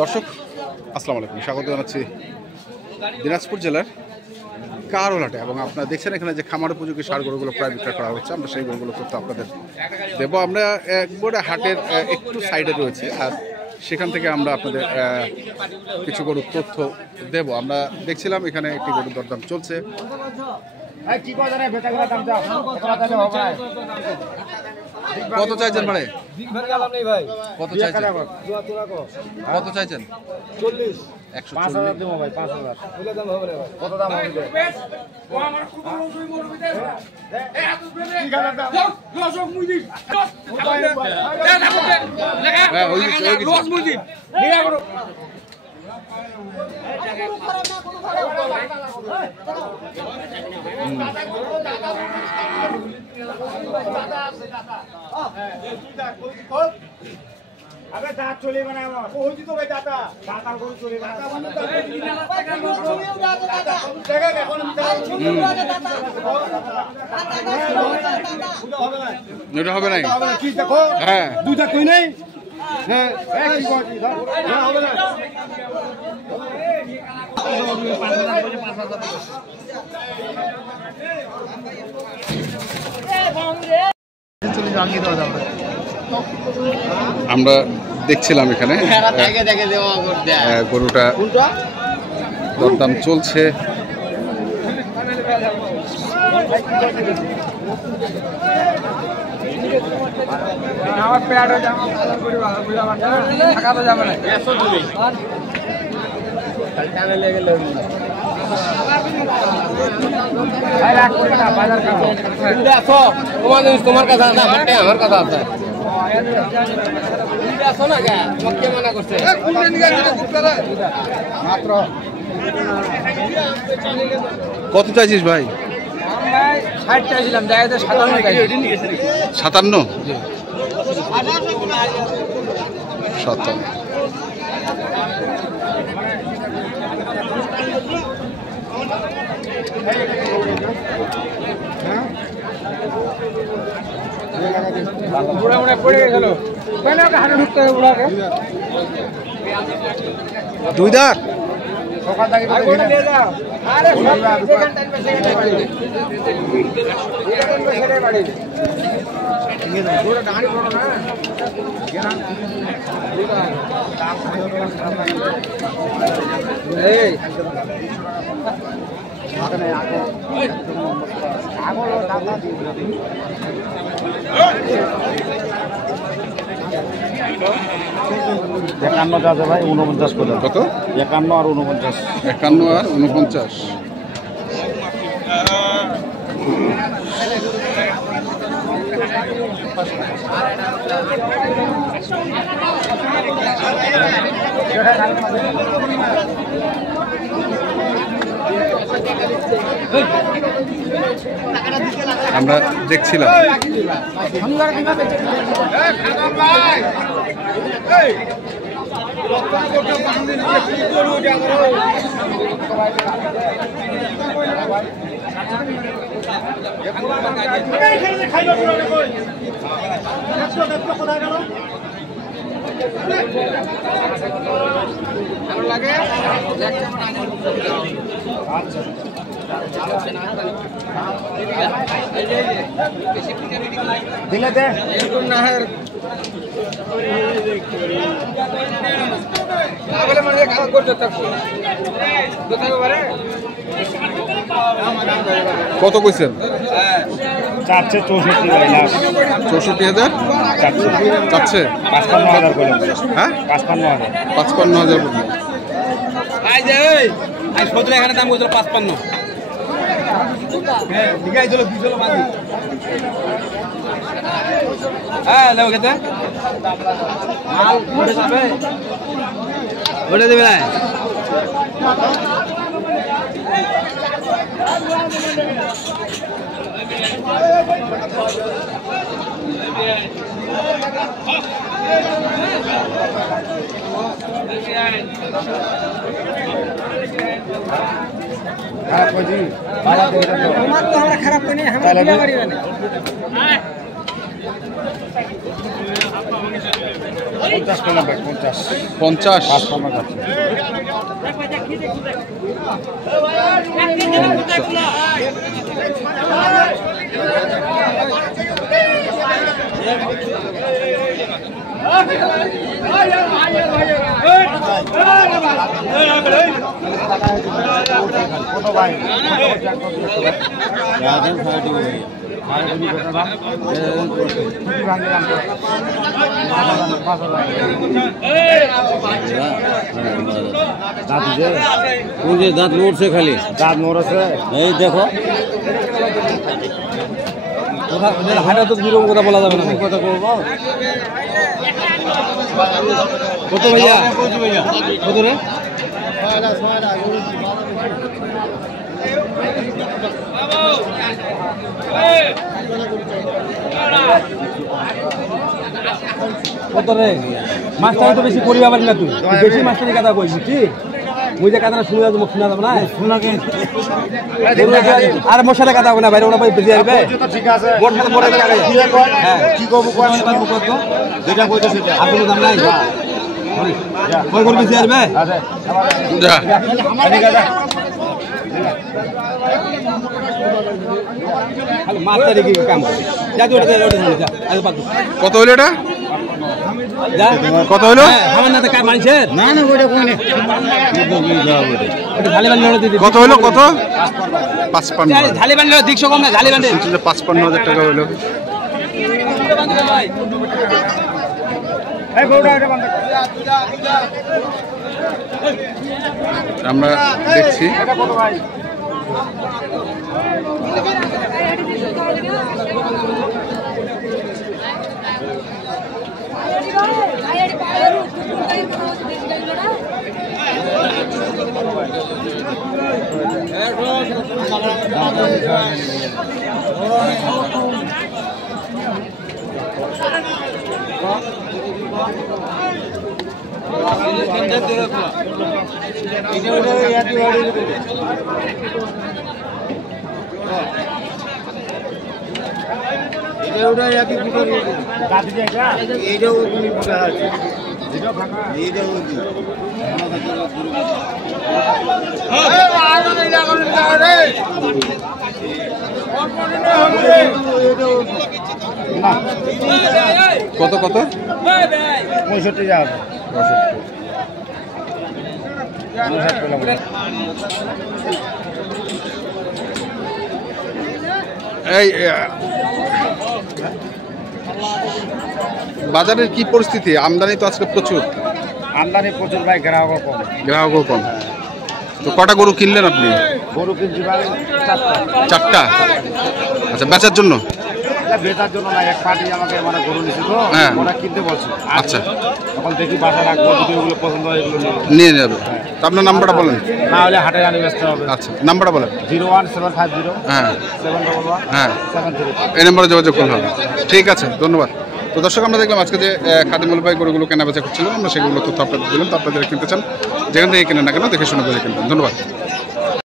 দর্শক আসসালামু আলাইকুম, স্বাগত জানাচ্ছি দিনাজপুর জেলার কারোলহাটে। এবং আপনারা দেখছেন এখানে যে খামার উপযোগী সার গরুগুলো প্রায় বিক্রয় করা হচ্ছে, আমরা সেই গরুগুলো করতে আপনাদের দেবো। আমরা একবারে হাটের একটু সাইডে রয়েছি, আর সেখান থেকে আমরা আপনাদের কিছু গরুর তথ্য দেব। আমরা দেখছিলাম এখানে একটি গরুর দরদাম চলছে। কত চাইছেন ভাই? কত চাইছেন? কত চাইছেন? 140। अबे दांत चोली बना पहुंची तो भाई दाता दाता को चोली बना जगह के कोन এটা হবে নাই কি দেখো হ্যাঁ দুইটা কই নাই হ্যাঁ এক কি কই না হবে না আমরা দেখছিলাম এখানে গরুটা দরদাম চলছে। তোমার কথা আছে আমার কথা আছে কত চাইছিস ভাই? 60 চাইছিলাম, 57। 57। দুই দাঁত একান্ন আছে ভাই 49 করে কত? 51 আর 49 51 আর 49। আমরা দেখছিলাম দিলে দে কত কইছেন? চাচ্ছে 64,000 64,000 চাচ্ছে। 55,000 করে হ্যাঁ 55,000 55,000। এখানে দাম বলছিল 55। হ্যাঁ দেবো খেতে মাল উঠে যাবে, উঠে দেবে না। খারাপ করে 50 করলাম ভাই 50 50 55 যাচ্ছে কত ভাই দাঁত নড়ছে খালি দাঁত নড়ছে এই দেখো হাটা তো দুরকম কথা বলা যাবে না কথা বলবো কত ভাইয়া কত রে কত রে মাছটা তো বেশি করি পারবি না তুই বেশি মাছটারই কথা কইছি ঠিক ওই যে কথাটা শুনে যাবো শোনা যাবে না শোনাকে আর মশাটা কথা হবে না বাইরে ওরা বেশি আসবে ঠিক আছে ওর সাথে পরে হ্যাঁ কি করব কোন যেটা কইতে সেটা আর কোনো দাম নাই কই করে বেশি আসবে আচ্ছা যা খালি মাছটা রেখে কাম করে যা তুই ওটা যা আগে পাক কত হলো এটা যা কত হলো আমার না তো কাজ মানুষের না না ওইটা কোনে ওটা ঝালে বানলে দিদি কত হলো কত 55 ঝালে বানলে 200 কম না ঝালে বানলে 55,000 টাকা হলো এই গৌড়া এটা বন্ধ আমরা দেখছি এটা কত ভাই কত কত 65 যাবে এই বাজারের কি পরিস্থিতি আমদানি তো আজকে প্রচুর আমদানি প্রচুর ভাই গ্রাহক কম গ্রাহকও কম তো কটা গরু কিনলেন আপনি গরু কিনছি ভাই 4টা আচ্ছা বেচার জন্য বেচার জন্য না এক পার্টি আমাকে মানে গরু নিছিল হ্যাঁ। ওরা কিনতে বলছে আচ্ছা তখন দেখি বাসা রাখবো যদি ওগুলো পছন্দ হয় এগুলো নিবো। নিয়ে যাবে তো আপনার নাম্বারটা বলেন না হলে হাটে আনি ব্যস্ত হবে আচ্ছা নাম্বারটা বলেন 01750 হ্যাঁ 711 হ্যাঁ 73 এই নম্বরে যোগাযোগ করতে হবে ঠিক আছে ধন্যবাদ তো দর্শক আমরা দেখলাম আজকে যে খাদিমুল ভাই গরুগুলো কেনা বেচা করছিলেন আমরা সেগুলো তথ্য আপনাদের দিলাম তো আপনাদের কিনতে চান যেখান থেকে কিনেন না কেন দেখে শুনে বুঝে কিনবেন ধন্যবাদ